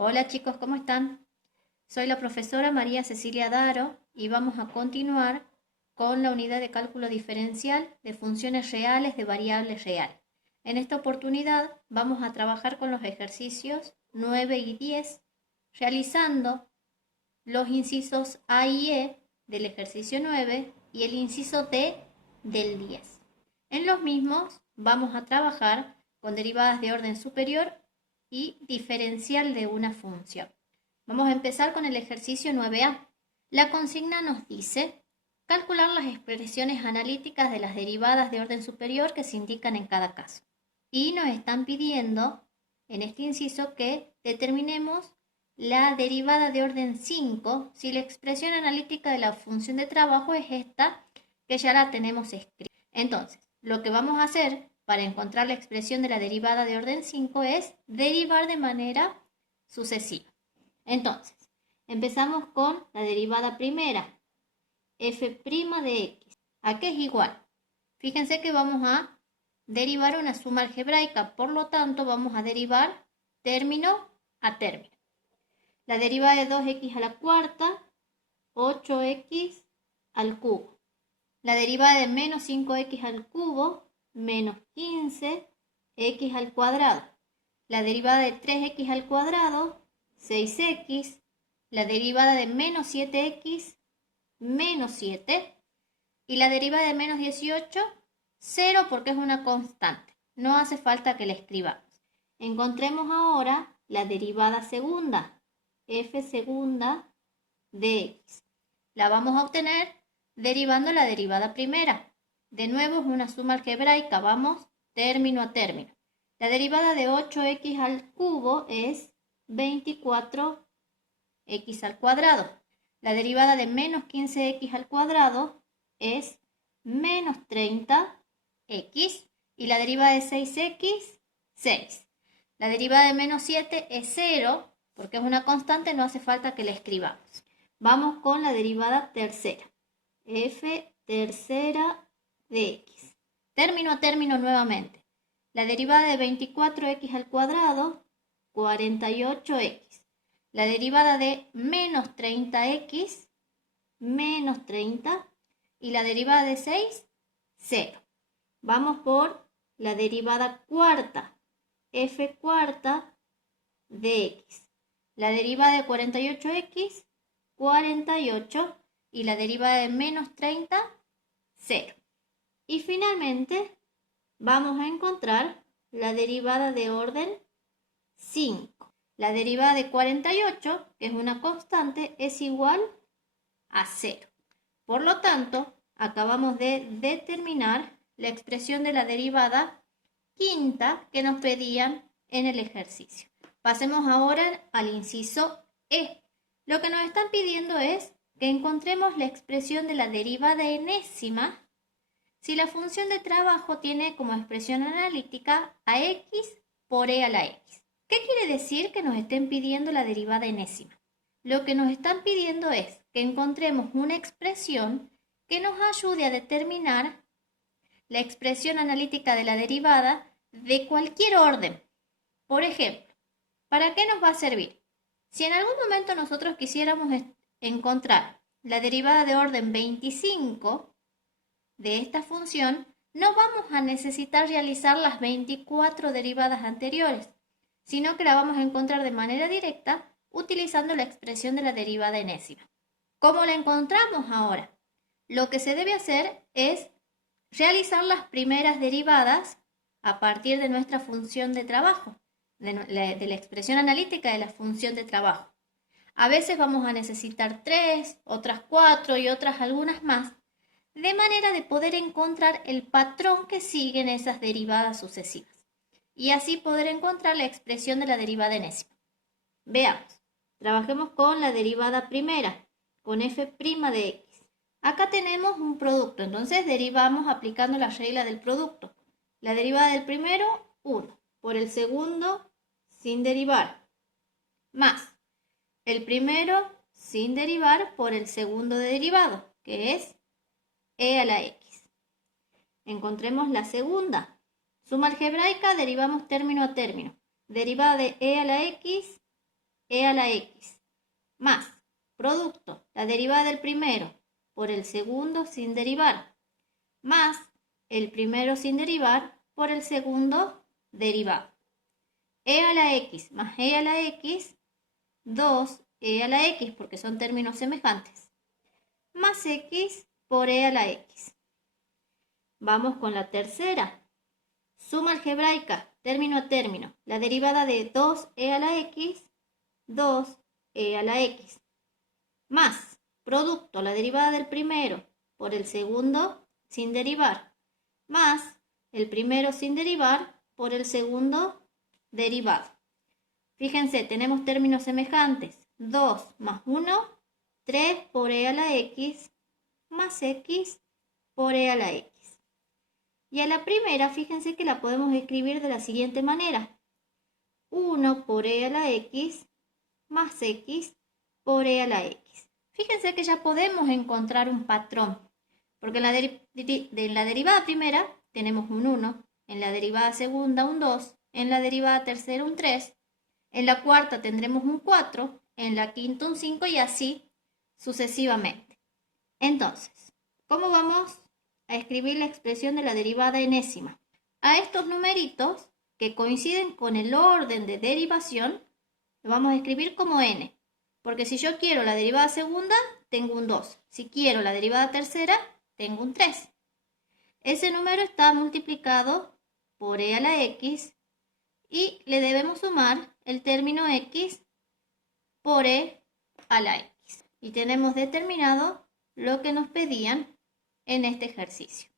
Hola chicos, ¿cómo están? Soy la profesora María Cecilia Daro y vamos a continuar con la unidad de cálculo diferencial de funciones reales de variables reales. En esta oportunidad vamos a trabajar con los ejercicios 9 y 10, realizando los incisos A y E del ejercicio 9 y el inciso D del 10. En los mismos vamos a trabajar con derivadas de orden superior y diferencial de una función. Vamos a empezar con el ejercicio 9A. La consigna nos dice calcular las expresiones analíticas de las derivadas de orden superior que se indican en cada caso. Y nos están pidiendo en este inciso que determinemos la derivada de orden 5 si la expresión analítica de la función de trabajo es esta, que ya la tenemos escrita. Entonces, lo que vamos a hacer para encontrar la expresión de la derivada de orden 5 es derivar de manera sucesiva. Entonces, empezamos con la derivada primera, f' de x. ¿A qué es igual? Fíjense que vamos a derivar una suma algebraica, por lo tanto vamos a derivar término a término. La derivada de 2x a la cuarta, 8x al cubo. La derivada de menos 5x al cubo, menos 15x al cuadrado. La derivada de 3x al cuadrado, 6x. La derivada de menos 7x, menos 7. Y la derivada de menos 18, 0 porque es una constante. No hace falta que la escribamos. Encontremos ahora la derivada segunda, f segunda de x. La vamos a obtener derivando la derivada primera. De nuevo es una suma algebraica, vamos término a término. La derivada de 8x al cubo es 24x al cuadrado. La derivada de menos 15x al cuadrado es menos 30x. Y la derivada de 6x, 6. La derivada de menos 7 es 0, porque es una constante, no hace falta que la escribamos. Vamos con la derivada tercera, f tercera de x. Término a término nuevamente. La derivada de 24x al cuadrado, 48x. La derivada de menos 30x, menos 30. Y la derivada de 6, 0. Vamos por la derivada cuarta, f cuarta de x. La derivada de 48x, 48. Y la derivada de menos 30, 0. Y finalmente vamos a encontrar la derivada de orden 5. La derivada de 48, que es una constante, es igual a 0. Por lo tanto, acabamos de determinar la expresión de la derivada quinta que nos pedían en el ejercicio. Pasemos ahora al inciso E. Lo que nos están pidiendo es que encontremos la expresión de la derivada enésima si la función de trabajo tiene como expresión analítica a x por e a la x. ¿Qué quiere decir que nos estén pidiendo la derivada enésima? Lo que nos están pidiendo es que encontremos una expresión que nos ayude a determinar la expresión analítica de la derivada de cualquier orden. Por ejemplo, ¿para qué nos va a servir? Si en algún momento nosotros quisiéramos encontrar la derivada de orden 25 de esta función, no vamos a necesitar realizar las 24 derivadas anteriores, sino que la vamos a encontrar de manera directa utilizando la expresión de la derivada enésima. ¿Cómo la encontramos ahora? Lo que se debe hacer es realizar las primeras derivadas a partir de nuestra función de trabajo, de la expresión analítica de la función de trabajo. A veces vamos a necesitar 3, otras 4 y otras algunas más, de manera de poder encontrar el patrón que siguen esas derivadas sucesivas y así poder encontrar la expresión de la derivada enésima. Veamos, trabajemos con la derivada primera, con f' de x. Acá tenemos un producto, entonces derivamos aplicando la regla del producto. La derivada del primero, 1, por el segundo, sin derivar, más el primero sin derivar por el segundo derivado, que es e a la x. Encontremos la segunda. Suma algebraica, derivamos término a término. Derivada de e a la x, e a la x, más producto, la derivada del primero por el segundo sin derivar, más el primero sin derivar por el segundo derivado. E a la x más e a la x, 2e a la x, porque son términos semejantes, más x por e a la x. Vamos con la tercera. Suma algebraica, término a término. La derivada de 2e a la x, 2e a la x. Más producto, la derivada del primero por el segundo sin derivar, más el primero sin derivar por el segundo derivado. Fíjense, tenemos términos semejantes. 2 más 1, 3 por e a la x, más x por e a la x. Y a la primera, fíjense que la podemos escribir de la siguiente manera. 1 por e a la x, más x por e a la x. Fíjense que ya podemos encontrar un patrón, porque en la derivada primera tenemos un 1, en la derivada segunda un 2, en la derivada tercera un 3, en la cuarta tendremos un 4, en la quinta un 5 y así sucesivamente. Entonces, ¿cómo vamos a escribir la expresión de la derivada enésima? A estos numeritos que coinciden con el orden de derivación, lo vamos a escribir como n. Porque si yo quiero la derivada segunda, tengo un 2. Si quiero la derivada tercera, tengo un 3. Ese número está multiplicado por e a la x y le debemos sumar el término x por e a la x. Y tenemos determinado lo que nos pedían en este ejercicio.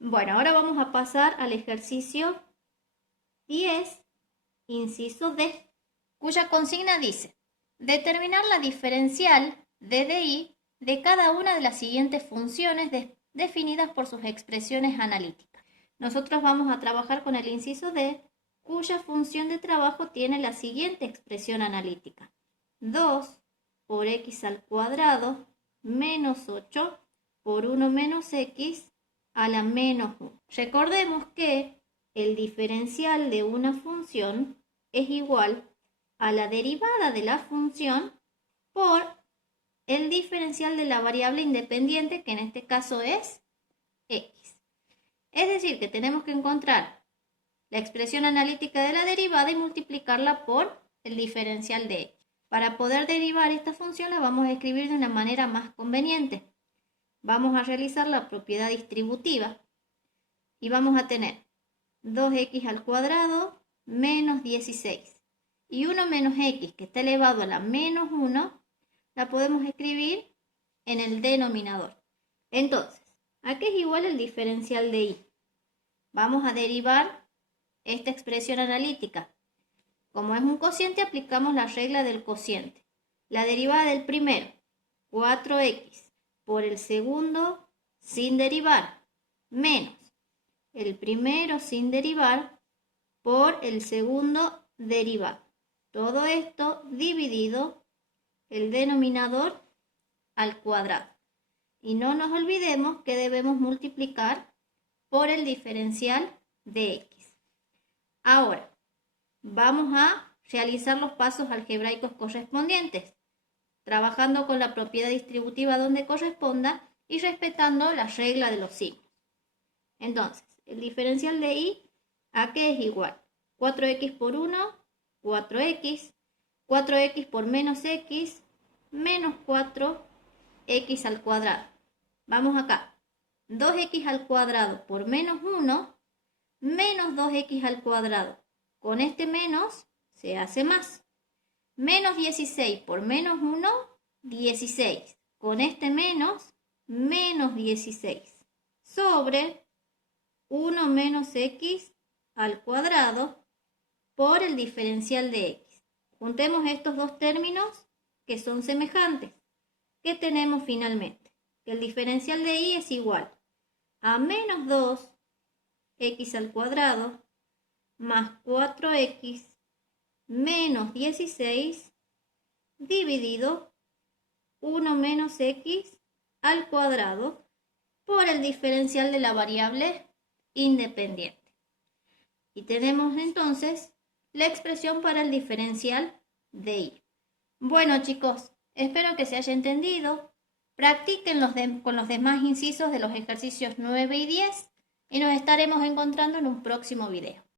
Bueno, ahora vamos a pasar al ejercicio 10, inciso D, cuya consigna dice: determinar la diferencial d de i de cada una de las siguientes funciones definidas por sus expresiones analíticas. Nosotros vamos a trabajar con el inciso D, cuya función de trabajo tiene la siguiente expresión analítica: 2 por x al cuadrado menos 8 por 1 menos x a la menos 1. Recordemos que el diferencial de una función es igual a la derivada de la función por el diferencial de la variable independiente, que en este caso es x. Es decir, que tenemos que encontrar la expresión analítica de la derivada y multiplicarla por el diferencial de x. Para poder derivar esta función la vamos a escribir de una manera más conveniente. Vamos a realizar la propiedad distributiva y vamos a tener 2x al cuadrado menos 16. Y 1 menos x, que está elevado a la menos 1, la podemos escribir en el denominador. Entonces, ¿a qué es igual el diferencial de i? Vamos a derivar esta expresión analítica. Como es un cociente, aplicamos la regla del cociente. La derivada del primero, 4x, por el segundo sin derivar, menos el primero sin derivar por el segundo derivado. Todo esto dividido el denominador al cuadrado. Y no nos olvidemos que debemos multiplicar por el diferencial de x. Ahora, vamos a realizar los pasos algebraicos correspondientes, trabajando con la propiedad distributiva donde corresponda y respetando la regla de los signos. Entonces, el diferencial de i, ¿a qué es igual? 4x por 1, 4x, 4x por menos x, menos 4x al cuadrado. Vamos acá, 2x al cuadrado por menos 1, menos 2x al cuadrado. Con este menos se hace más. Menos 16 por menos 1, 16. Con este menos, menos 16. Sobre 1 menos x al cuadrado por el diferencial de x. Juntemos estos dos términos que son semejantes. ¿Qué tenemos finalmente? Que el diferencial de i es igual a menos 2x al cuadrado más 4x menos 16 dividido 1 menos x al cuadrado por el diferencial de la variable independiente. Y tenemos entonces la expresión para el diferencial de i. Bueno, chicos, espero que se haya entendido. Practiquen con los demás incisos de los ejercicios 9 y 10 y nos estaremos encontrando en un próximo video.